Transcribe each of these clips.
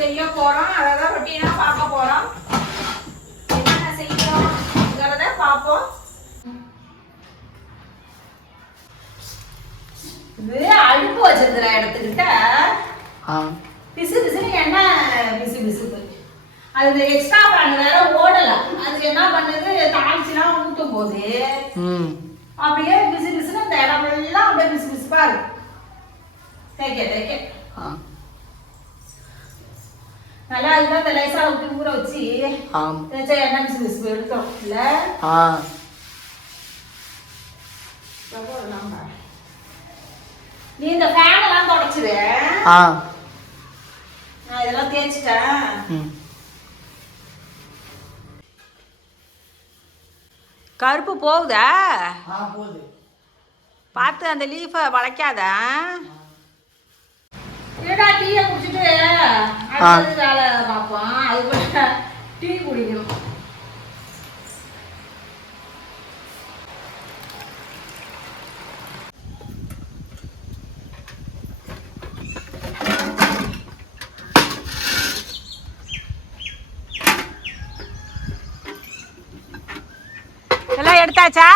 செய்ய போறோம். அதான் ரொட்டீனா பார்க்க போறோம். என்ன செய்யறோம்ங்கறத பார்ப்போம். இது அடுப்பு வச்சிருக்கிற இடத்துக்கிட்ட பிசு பிசுன்னு என்ன பிசு பிசுப்பு. அது எக்ஸ்ட்ரா பேன் வேற ஓடல. அது என்ன பண்ணுது, தாளிச்சுலாம் ஊட்டும் போது அப்படியே பிசு பிசுன்னு இந்த இடமெல்லாம் அப்படியே பிசு பிசுப்பா இருக்கு. தேய்க்க நல்லா அதுதான் இந்த லைசா விட்டு ஊற வச்சு தேய்ச்சா என்ன பிசு பிசுப்பு எடுத்தோம் இல்ல. நீ இந்த ஃபேன் எல்லாம் தொடச்சிரு. நான் இதெல்லாம் தேய்ச்சிட்டேன். கருப்பு போகுதா? போகுது. பார்த்து அந்த லீஃபை வளைக்காத. ஏடா டீயை குடிச்சிட்டு அடுத்தது வேலை பார்ப்போம். அதுக்குள்ள டீ குடிக்கணும். எல்லாம் எடுத்தாச்சா?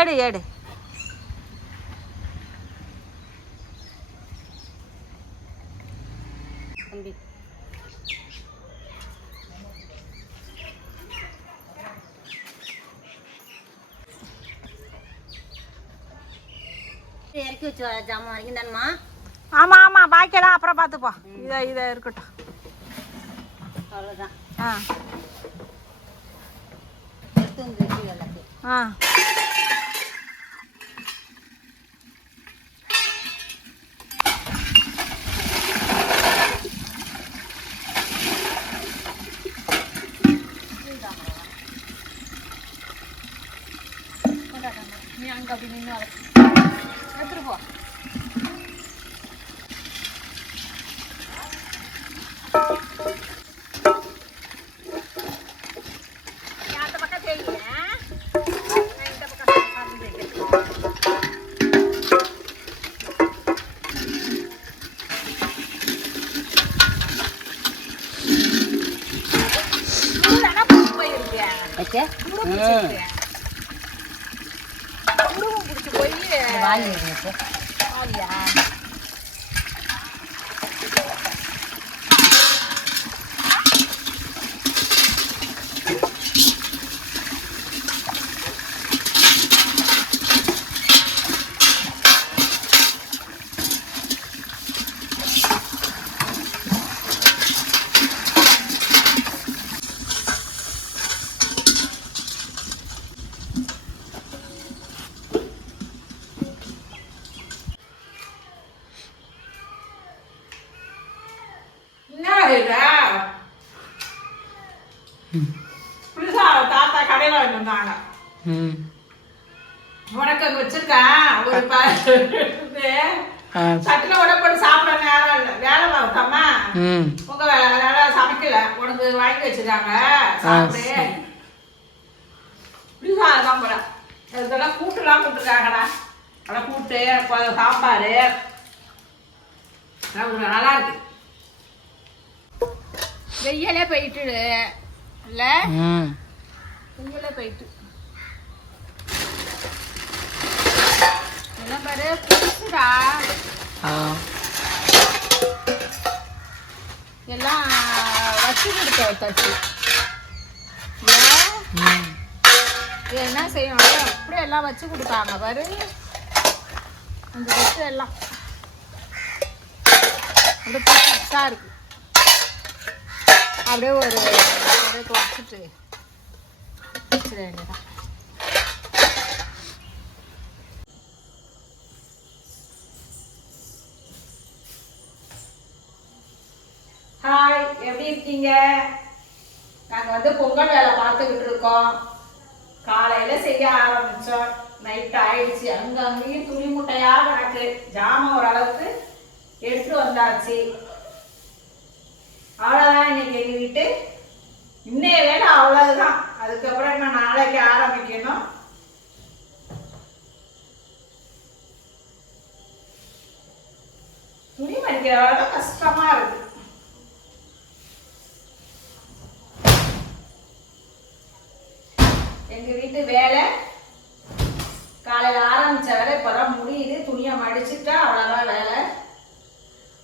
எடு எடு. இறக்கி வச்சு ஜாமான் வரைக்கும் தானம்மா? ஆமாம் ஆமாம், பாக்கியெல்லாம் அப்புறம் பார்த்துப்போம். இதை இருக்கட்டும், அவ்வளோதான். எடுத்து வந்து வைக்க எல்லாத்தையும். நீ அங்கே அப்படி நின்று எடுத்துட்டு போ. அந்த பக்கம் தெரியுங்க, இந்த பக்கம் போயிருக்கு. வாலியா புதுசா தாத்தா கடையில வாங்கிட்டு வந்தாங்க. உனக்கு அங்க வச்சிருக்கேன் ஒரு சட்டில உடம்பு சாப்பிட நேரம் இல்லை, வேலை பார்த்தோம்மா உங்க வேலை சமைக்கல, உனக்கு வாங்கி வச்சிருக்காங்க சாப்பிடு. புதுசா தான் போல இதெல்லாம் கூட்டுலாம் கூப்பிட்டுருக்காங்கடா. அதெல்லாம் கூட்டு சாம்பார் நல்லா இருக்கு. வெயிலே போயிட்டு இல்ல, வெயிலே போயிட்டு என்ன பாரு புதுசுடா. எல்லாம் வச்சு கொடுத்த தச்சு என்ன செய்யணும், அப்படியே எல்லாம் வச்சு கொடுத்தாங்க பாரு. அந்த தச்சு எல்லாம் அப்படியே புதுசா இருக்கு. அப்படியே ஒரு துவச்சிட்டு வச்சிட வேண்டியதான். ஹாய், எப்படி இருக்கீங்க? நாங்கள் பொங்கல் வேலை பார்த்துக்கிட்டு இருக்கோம். காலையில் செய்ய ஆரம்பித்தோம், நைட் ஆயிடுச்சு. அங்கங்கேயும் துணி மூட்டையாக கிடக்கு. ஜாமான் ஓரளவுக்கு எடுத்துட்டு வந்தாச்சு. அவ்வளோதான் இன்னைக்கு எங்கள் வீட்டு இன்னைய வேலை அவ்வளவுதான். அதுக்கப்புறம் நான் நாளைக்கு ஆரம்பிக்கணும். துணி மடிக்கிற வேலை தான் கஷ்டமா இருக்கு. எங்க வீட்டு வேலை காலையில ஆரம்பிச்ச வேலை இப்பதான் முடியுது. துணியை மடிச்சுட்டா அவ்வளவுதான் வேலை.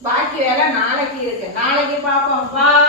பாக்கி வேலை நாளைக்கு இருக்கு. நாளைக்கு பார்ப்போம். பாய்.